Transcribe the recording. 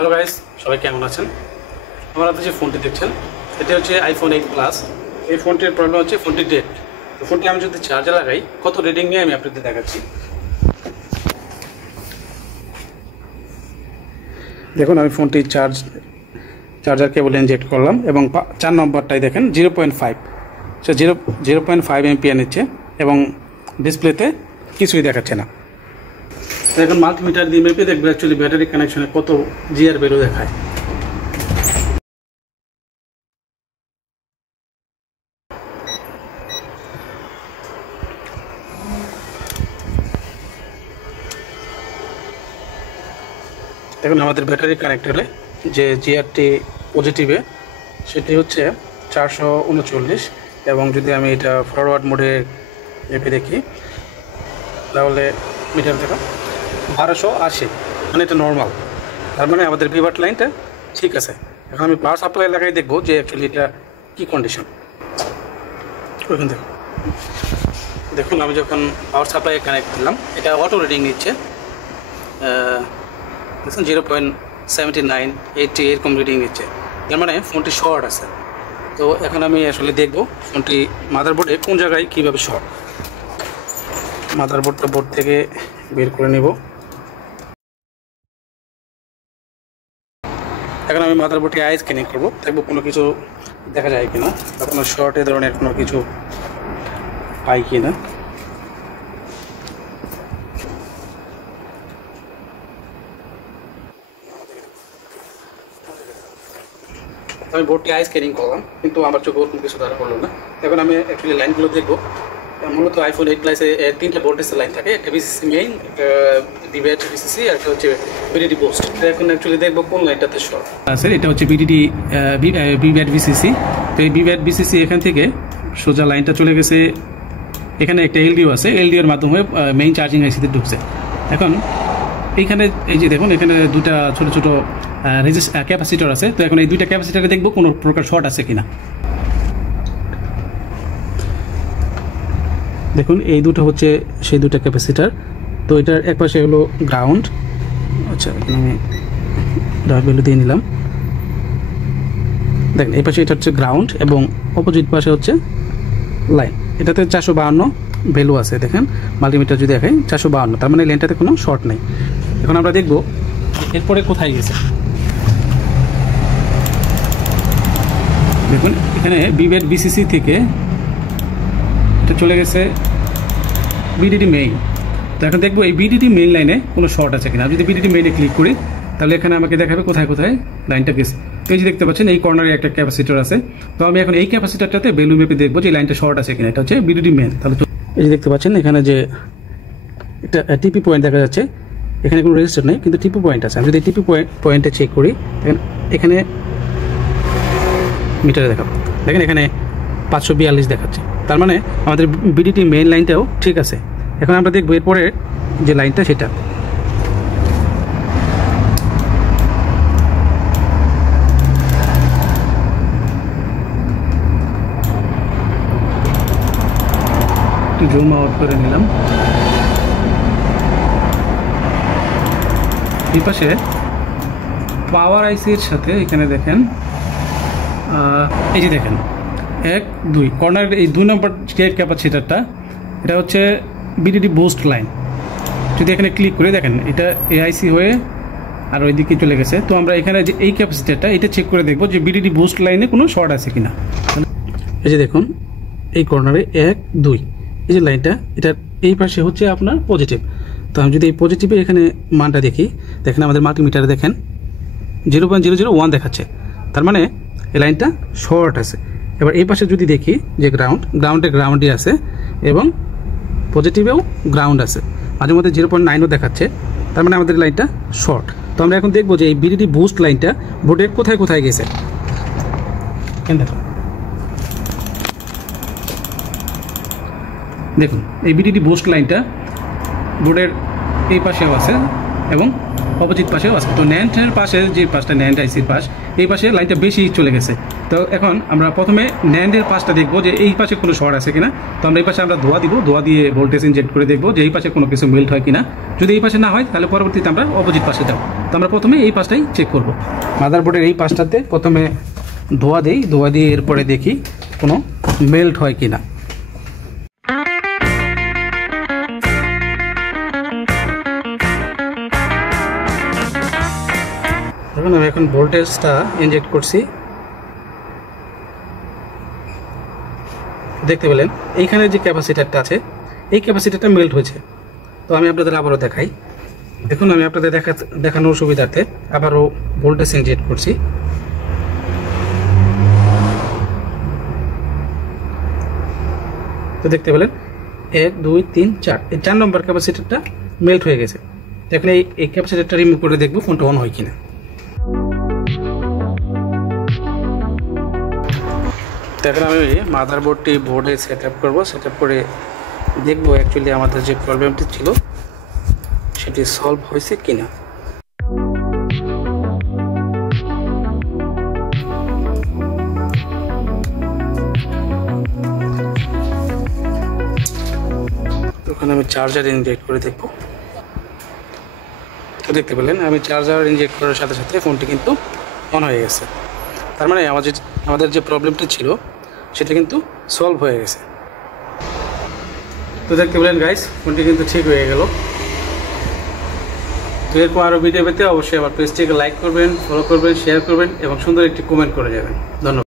Hello guys, সবাই কেমন আছেন? আমার হাতে যে ফোনটি দেখছেন এটি হচ্ছে আইফোন 8 প্লাস। এই ফোনটির প্রবলেম হচ্ছে ফোনটি ডেড। তো ফোনটি আমি যদি চার্জে লাগাই কত রিডিং নিয়ে আমি আপনাদের দেখাচ্ছি। দেখুন, আমি ফোনটি চার্জার কেবল ইনজেক্ট করলাম এবং 4 নম্বরটাই দেখেন 0.5, সে 0.5 এমপিআর নিচ্ছে এবং ডিসপ্লেতে কিছুই দেখাচ্ছে না। এখন মাল্টিমিটার দিয়ে মেপে দেখবে অ্যাকচুয়ালি ব্যাটারি কানেকশনে কত জিআর ভ্যালু দেখায়। এখন আমাদের ব্যাটারি কানেক্টরে যে জিআরটি পজিটিভে সেটি হচ্ছে 439 এবং যদি আমি এটা ফরওয়ার্ড মোডে মেপে দেখি তাহলে মিটার দেখা 1280, মানে এটা নর্মাল। তার মানে আমাদের ভিভাট লাইনটা ঠিক আছে। এখন আমি পাওয়ার সাপ্লাই লাগাই দেখবো যে অ্যাকচুয়ালি এটা কী কন্ডিশন। ওইখান থেকে দেখুন, আমি যখন পাওয়ার সাপ্লাই কানেক্ট দিলাম এটা অটো রিডিং নিচ্ছে। দেখুন 0.79, 80 এরকম রিডিং নিচ্ছে। তার মানে ফোনটি শর্ট আছে। তো এখন আমি আসলে দেখবো ফোনটি মাদারবোর্ডে কোন জায়গায় কীভাবে শর্ট। মাদারবোর্ডটা বোর্ড থেকে বের করে নেব। এখন আমি মাদারবোর্ডে আই স্ক্যানিং করবো, দেখবো কোনো কিছু দেখা যায় কিনা বা কোনো শর্ট এ ধরনের কোনো কিছু পাই কিনা। আমি বোর্ডটি আই স্ক্যানিং করলাম কিন্তু আমার চোখে ওরকম কিছু ধরা পড়লো না। এখন আমি অ্যাকচুয়ালি লাইনগুলো দেখবো। মূলত আইফোন 8 প্লাসে 3টে ভোল্টেজের লাইন থাকে, একটা বিসিসি মেইন, একটা বিবিএড বিসিসি, আর একটা হচ্ছে বিডিডি বুস্ট। এখন অ্যাকচুয়ালি দেখবো কোন লাইনটাতে শর্ট আছে। এটা হচ্ছে বিবিএড বিসিসি। তো এই বিবিএড বিসিসি এখান থেকে সোজা লাইনটা চলে গেছে, এখানে একটা এলডিও আছে, এলডিওর মাধ্যমে মেইন চার্জিং আইসিতে ঢুকছে। এখন এইখানে এই যে দেখুন, এখানে দুটা ছোটো ছোটো ক্যাপাসিটর আছে। তো এখন এই দুইটা ক্যাপাসিটারে দেখবো কোনো প্রকার শর্ট আছে কিনা। দেখুন, এই দুটো হচ্ছে সেই দুটো ক্যাপাসিটার। তো এটার এক পাশে হলো গ্রাউন্ড। আচ্ছা, এখানে আমি ডট ভ্যালু দিয়ে নিলাম। দেখেন এই পাশে এটা হচ্ছে গ্রাউন্ড এবং অপোজিট পাশে হচ্ছে লাইন। এটাতে 452 ভ্যালু আছে। দেখেন মাল্টিমিটার যদি দেখাই 452, তার মানে লাইনটাতে কোনো শর্ট নেই। এখন আমরা দেখব এরপরে কোথায় গেছে। দেখুন এখানে বিবিএড বিসিসি থেকে এটা চলে গেছে বিডিডি মেইন। তো এখন দেখবো এই বিডিডি মেইন লাইনে কোনো শর্ট আছে কিনা। যদি বিডিডি মেইনে ক্লিক করি তাহলে এখানে আমাকে দেখাবে কোথায় কোথায় লাইনটা গেছে। তো এই যে দেখতে পাচ্ছেন এই কর্নারে একটা ক্যাপাসিটর আছে। তো আমি এখন এই ক্যাপাসিটরটাতে ভ্যালু মেপে দেখবো যে লাইনটা শর্ট আছে কিনা। এটা হচ্ছে বিডিডি মেইন। তাহলে এই যে দেখতে পাচ্ছেন এখানে যে একটা টিপি পয়েন্ট দেখা যাচ্ছে, এখানে কোনো রেজিস্টার নেই কিন্তু টিপি পয়েন্ট আছে। আমি যদি টিপি পয়েন্টে চেক করি এখানে মিটারে দেখাবো, দেখেন এখানে 542 দেখাচ্ছে। তার মানে আমাদের বিডিটি মেইন লাইনটাও ঠিক আছে। এখন আমরা দেখবো এরপরে যে লাইনটা সেটা। জুম আউট করে নিলাম। এই পাশে পাওয়ার আইসির সাথে এখানে দেখেন এই যে দেখেন 1, 2 কর্নারের এই 2 নম্বর স্টেট ক্যাপাসিটারটা, এটা হচ্ছে বিডিডি বুস্ট লাইন। যদি এখানে ক্লিক করে দেখেন এটা এআইসি হয়ে আর ওইদিকে চলে গেছে। তো আমরা এখানে যে এই ক্যাপাসিটারটা এটা চেক করে দেখবো যে বিডিডি বুস্ট লাইনে কোনো শর্ট আছে কিনা। এই যে দেখুন এই কর্নারে 1, 2 এই যে লাইনটা, এটার এই পাশে হচ্ছে আপনার পজিটিভ। তো আমি যদি এই পজিটিভে এখানে মানটা দেখি, দেখেন আমাদের মাল্টিমিটারে দেখেন 0.001 দেখাচ্ছে। তার মানে এই লাইনটা শর্ট আছে। এবার এই পাশে যদি দেখি যে গ্রাউন্ডে আছে এবং পজিটিভেও গ্রাউন্ড আছে, মাঝে মধ্যে 0.9ও দেখাচ্ছে। তার মানে আমাদের লাইনটা শর্ট। তো আমরা এখন দেখবো যে এই বিডিডি বুস্ট লাইনটা বোর্ডে কোথায় কোথায় গেছে। দেখুন এই বিডিডি বুস্ট লাইনটা বোর্ডের এই পাশেও আছে এবং অপোজিট পাশেও আছে। তো ন্যান্ডের পাশে যে পাশটা ন্যান্ড আইসির পাশ, এই পাশে লাইনটা বেশি চলে গেছে। তো এখন আমরা প্রথমে ন্যান্ডের পাশটা দেখবো যে এই পাশে কোনো শর্ট আছে কিনা। তো আমরা এই পাশে আমরা ধোয়া দিব, ধোয়া দিয়ে ভোল্টেজ ইনজেক্ট করে দেখবো যে এই পাশে কোনো কিছু মেল্ট হয় কিনা। যদি এই পাশে না হয় তাহলে পরবর্তীতে আমরা অপোজিট পাশে যাবো। তো আমরা প্রথমে এই পাশটাই চেক করব। মাদারবোর্ডের এই পাশটাতে প্রথমে ধোয়া দিই, ধোয়া দিয়ে এরপরে দেখি কোনো মেল্ট হয় কিনা। দেখুন আমি এখন ভোল্টেজটা ইনজেক্ট করছি, দেখতে পেলেন এইখানে যে ক্যাপাসিটারটা আছে এই ক্যাপাসিটারটা মেল্ট হয়েছে। তো আমি আপনাদের আবারও দেখাই। দেখুন আমি আপনাদের দেখানোর সুবিধার্থে আবারও ভোল্টেজ ইনজেক্ট করছি। তো দেখতে পেলেন 1 2 3 4, এই 4 নম্বর ক্যাপাসিটারটা মেল্ট হয়ে গেছে। এখন এই ক্যাপাসিটারটা রিমুভ করে দেখবো ফোনটা অন হয় কিনা। এখন আমি মাদারবোর্ডটি বোর্ডে সেট আপ করবো, সেট আপ করে দেখবো অ্যাকচুয়ালি আমাদের যে প্রবলেমটি ছিল সেটি সলভ হয়েছে কিনা। তখন আমি চার্জার ইনজেক্ট করে দেখবো। তো দেখতে পেলেন আমি চার্জার ইনজেক্ট করার সাথে সাথে ফোনটি কিন্তু অন হয়ে গেছে। তার মানে আমাদের যে প্রবলেমটি ছিল সেটা কিন্তু সলভ হয়ে গেছে। তো দেখতে পেলেন গাইস, ফোনটি কিন্তু ঠিক হয়ে গেল। তো এরপর আরও ভিডিও পেতে অবশ্যই আমার পেজটিকে লাইক করবেন, ফলো করবেন, শেয়ার করবেন এবং সুন্দর একটি কমেন্ট করে যাবেন। ধন্যবাদ।